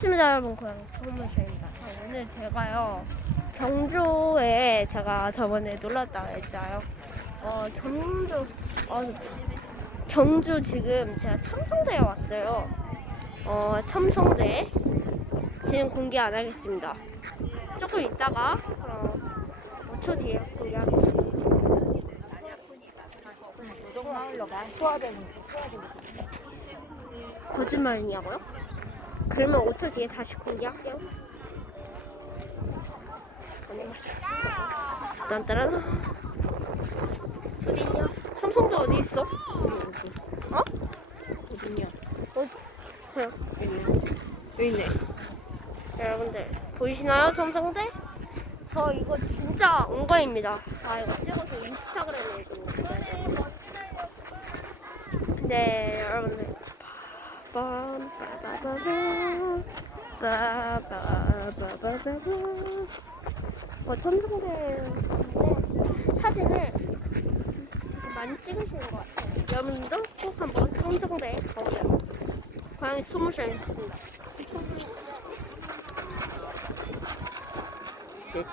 반갑습니다 여러분 고양이 소문샤입니다. 오늘 제가요 경주에 제가 저번에 놀렀다 했잖아요. 어 경주 어, 경주 지금 제가 첨성대에 왔어요. 어 첨성대. 지금 공개 안 하겠습니다. 조금 있다가 어 5초 뒤에 공개하겠습니다. 소화되는 소화되는. 거짓말이냐고요? 그러면 5초 뒤에 다시 공개할게요. 딴따라라. 어디 있냐? 삼성도 어디 있어? 어? 어디냐? 어, 저 여기 있네. 여기 있네. 여러분들 보이시나요? 삼성대? 저 이거 진짜 온 거입니다. 아 이거 찍어서 인스타그램에 올리는 네 여러분들. 어, 첨성대인데 사진을 많이 찍으시는 것 같아요. 여러분들도 꼭 한번 첨성대 가보세요. 고양이 스무살 했습니다. 네.